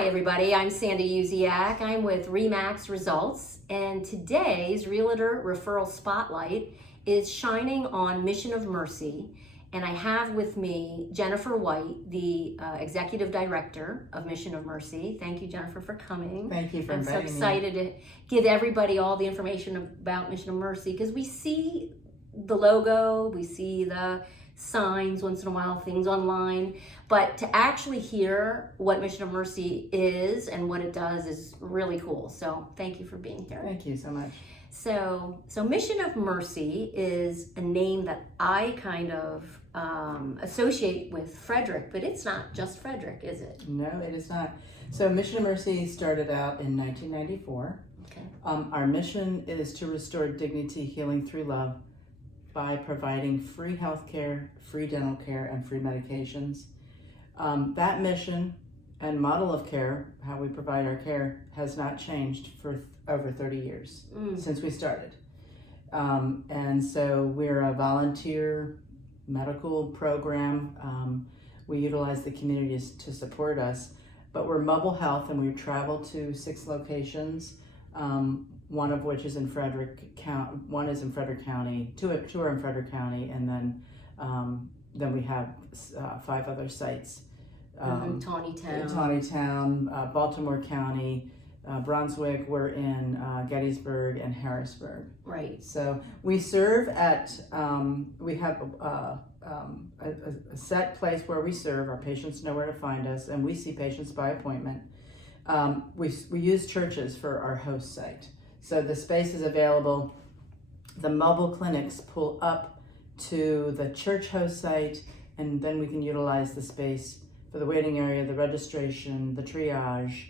Hi everybody, I'm Sandy Uziak. I'm with RE/MAX Results, and today's Realtor Referral Spotlight is shining on Mission of Mercy, and I have with me Jennifer White, the Executive Director of Mission of Mercy. Thank you, Jennifer, for coming. Thank you for inviting me. I'm so inviting excited to give everybody all the information about Mission of Mercy, because we see the logo, we see the signs once in a while, things online, but to actually hear what Mission of Mercy is and what it does is really cool. So thank you for being here. Thank you so much. So Mission of Mercy is a name that I kind of associate with Frederick, but it's not just Frederick, is it? No, it is not. So Mission of Mercy started out in 1994. Okay. Our mission is to restore dignity, healing through love by providing free health care, free dental care, and free medications. That mission and model of care, how we provide our care, has not changed for over 30 years since we started. And so we're a volunteer medical program. We utilize the community to support us, but we're mobile health and we travel to 6 locations. One of which is in Frederick County. One is in Frederick County. Two are in Frederick County, and then we have 5 other sites. Tawnytown, Baltimore County, Brunswick. We're in Gettysburg and Harrisburg. Right. So we serve at. We have a set place where we serve. Our patients know where to find us, and we see patients by appointment. We use churches for our host site. So the space is available. The mobile clinics pull up to the church host site, and then we can utilize the space for the waiting area, the registration, the triage.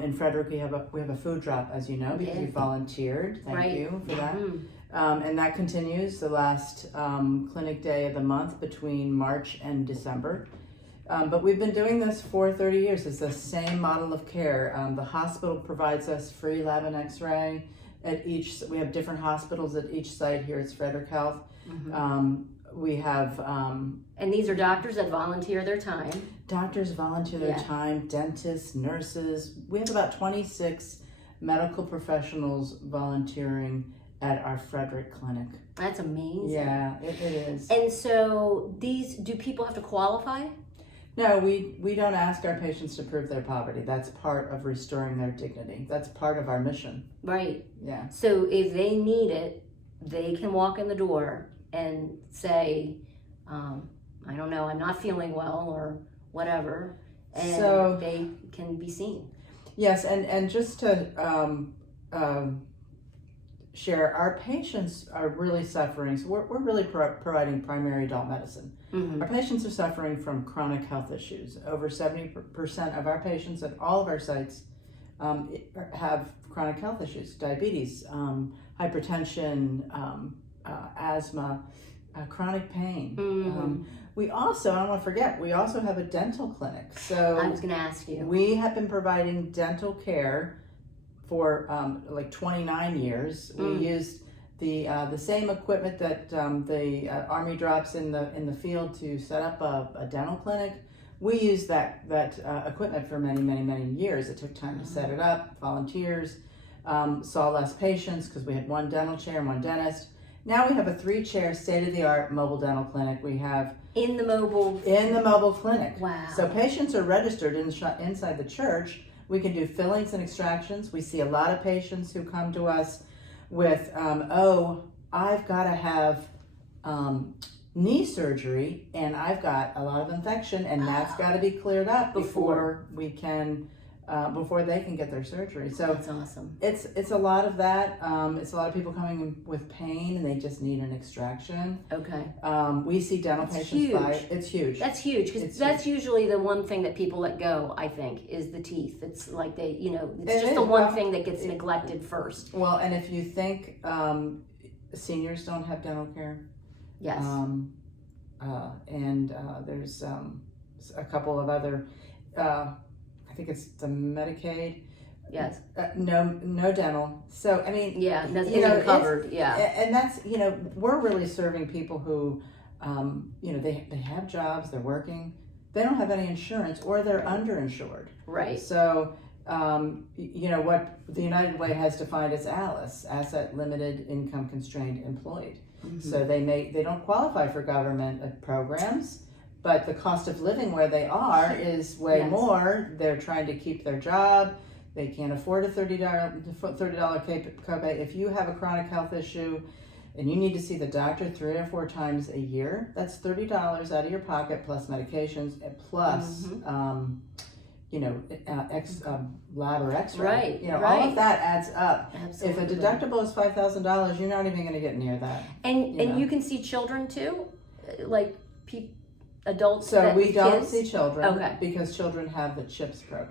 In Frederick, we have a food drop, as you know, because you volunteered. Thank you for that. And that continues the last clinic day of the month between March and December. But we've been doing this for 30 years. It's the same model of care. The hospital provides us free lab and x-ray at each. We have different hospitals at each site. Here it's Frederick Health. We have... and these are doctors that volunteer their time. Doctors volunteer their time, dentists, nurses. We have about 26 medical professionals volunteering at our Frederick clinic. That's amazing. Yeah, it is. And so do people have to qualify? No, we don't ask our patients to prove their poverty. That's part of restoring their dignity. That's part of our mission. Right. Yeah. So if they need it, they can walk in the door and say, I don't know, I'm not feeling well or whatever, and so they can be seen. Yes, and just to share, our patients are really suffering. So we're really providing primary adult medicine. Our patients are suffering from chronic health issues. Over 70% of our patients at all of our sites have chronic health issues: diabetes, hypertension, asthma, chronic pain. We also, I don't want to forget, we also have a dental clinic. So I was going to ask you. We have been providing dental care for like 29 years. We used the same equipment that the Army drops in the field to set up a dental clinic. We used that equipment for many years. It took time to set it up. Volunteers, saw less patients because we had one dental chair and one dentist. Now we have a 3-chair state-of-the-art mobile dental clinic. We have in the mobile clinic. Wow. So patients are registered inside the church. We can do fillings and extractions. We see a lot of patients who come to us with, I've got to have knee surgery and I've got a lot of infection, and that's got to be cleared up before we can, before they can get their surgery. So that's awesome. It's a lot of that. It's a lot of people coming in with pain and they just need an extraction. Okay. We see dental patients it's huge. That's huge, because that's usually the one thing that people let go, I think, is the teeth. It's like it's just the one thing that gets neglected first. Well, and if you think seniors don't have dental care. Yes. And there's a couple of other, I think it's the Medicaid. Yes. No dental. So, I mean, nothing even covered. Yeah. And that's, we're really serving people who, they have jobs, they're working, they don't have any insurance or they're underinsured. Right. So, you know, what the United Way has defined as ALICE, Asset Limited Income Constrained Employed. So they don't qualify for government programs, but the cost of living where they are is way Yes. more. They're trying to keep their job. They can't afford a $30 copay. If you have a chronic health issue and you need to see the doctor 3 or 4 times a year, that's $30 out of your pocket plus medications plus you know, lab or X-ray. Right, You know, all right. of that adds up. Absolutely. If a deductible is $5,000, you're not even going to get near that. And you know. you can see children too, like adults. So that we with don't kids? see children Okay. because children have the CHIPS program.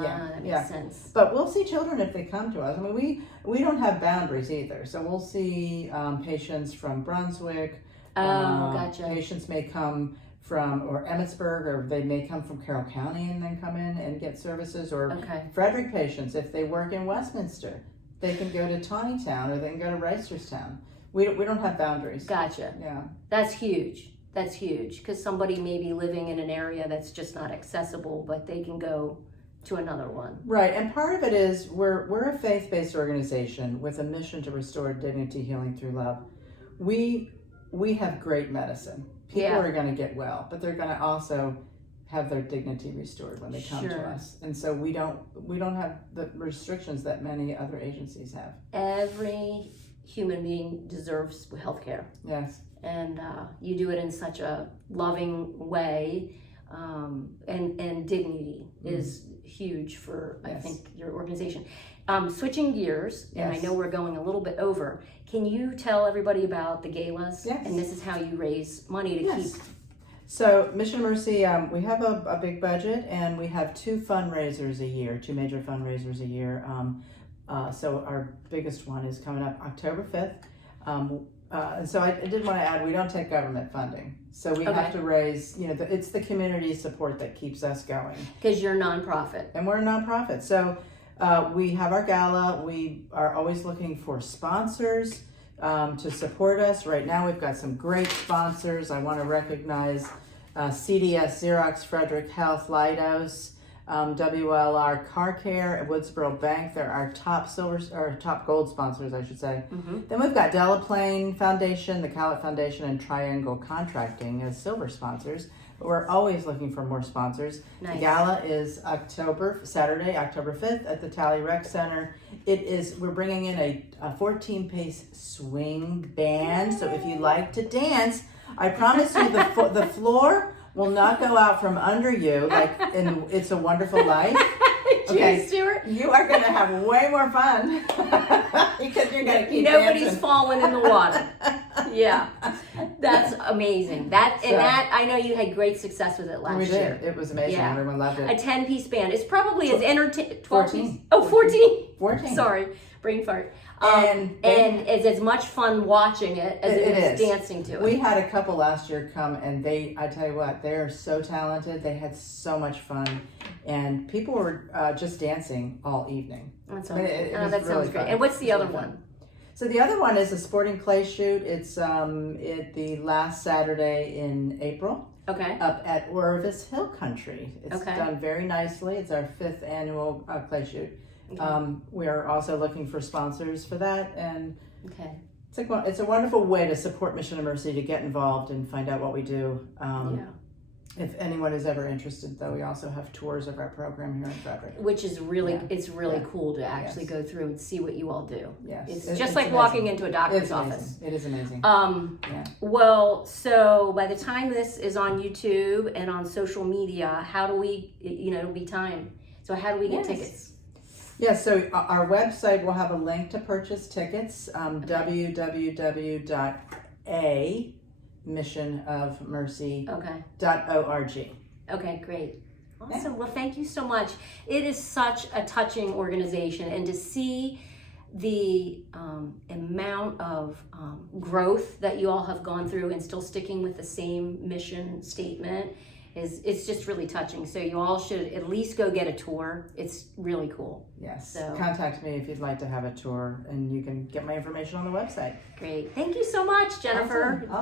That makes sense. But we'll see children if they come to us. I mean, we don't have boundaries either. So we'll see patients from Brunswick. Gotcha. Patients may come from or Emmitsburg, or they may come from Carroll County and then come in and get services. Or Okay. Frederick patients, if they work in Westminster, they can go to Tawnytown or they can go to Reisterstown. We don't have boundaries. Gotcha. Yeah. That's huge. That's huge because somebody may be living in an area that's just not accessible, but they can go to another one. Right, and part of it is we're a faith-based organization with a mission to restore dignity, healing through love. We have great medicine. People Yeah. are going to get well, but they're going to also have their dignity restored when they come to Sure. us. And so we don't have the restrictions that many other agencies have. Every human being deserves health care. Yes. And you do it in such a loving way, and dignity is huge for, I Yes. think, your organization. Switching gears, and I Yes. know we're going a little bit over, can you tell everybody about the galas? Yes. And this is how you raise money to Yes. keep. So Mission of Mercy, we have a big budget, and we have 2 fundraisers a year, 2 major fundraisers a year. So our biggest one is coming up October 5th. And so I did want to add, we don't take government funding. So we Okay. have to raise, you know, it's the community support that keeps us going. Because you're a nonprofit. And we're a nonprofit. So we have our gala. We are always looking for sponsors to support us. Right now we've got some great sponsors. I want to recognize CDS, Xerox, Frederick Health, Leidos, WLR Car Care, and Woodsboro Bank. They're our top gold sponsors, I should say. Then we've got Delaplane Foundation, the Cowlett Foundation, and Triangle Contracting as silver sponsors. But we're always looking for more sponsors. Nice. The gala is Saturday, October 5th at the Tally Rec Center. We're bringing in a 14-piece swing band. So if you like to dance, I promise you the floor will not go out from under you like in It's a Wonderful Life. Jimmy Stewart. You are going to have way more fun because you're going to keep Nobody's dancing. falling in the water. Yeah, that's amazing. That I know you had great success with it last We year. did. It was amazing. Yeah. Everyone loved A it. 10-piece band. It's probably as entertaining. 14. Oh, 14. 14. Sorry, brain fart. And it's as much fun watching it as it is is. dancing to it. We had a couple last year come, and I tell you what, they are so talented. They had so much fun, and people were just dancing all evening. That's I mean, it was that really sounds great. fun. And what's the It was other really fun. one? So the other one is a sporting clay shoot. It's the last Saturday in April Okay. up at Orvis Hill Country. It's Okay. done very nicely. It's our 5th annual clay shoot. Okay. We are also looking for sponsors for that, and Okay. it's a wonderful way to support Mission of Mercy, to get involved and find out what we do. Yeah. If anyone is ever interested, though, we also have tours of our program here in Frederick. Which is really, Yeah. it's really Yeah. cool to actually Yes. go through and see what you all do. Yes, It's just like walking into a doctor's office. It is amazing. Yeah. Well, so by the time this is on YouTube and on social media, how do we, it'll be time. So how do we get Yes. tickets? Yeah, so our website will have a link to purchase tickets, www.missionofmercy.org. Okay, great. Awesome. Well, thank you so much. It is such a touching organization, and to see the amount of growth that you all have gone through and still sticking with the same mission statement it's just really touching. So you all should at least go get a tour. It's really cool. Yes. So- Contact me if you'd like to have a tour, and you can get my information on the website. Great. Thank you so much, Jennifer. Awesome.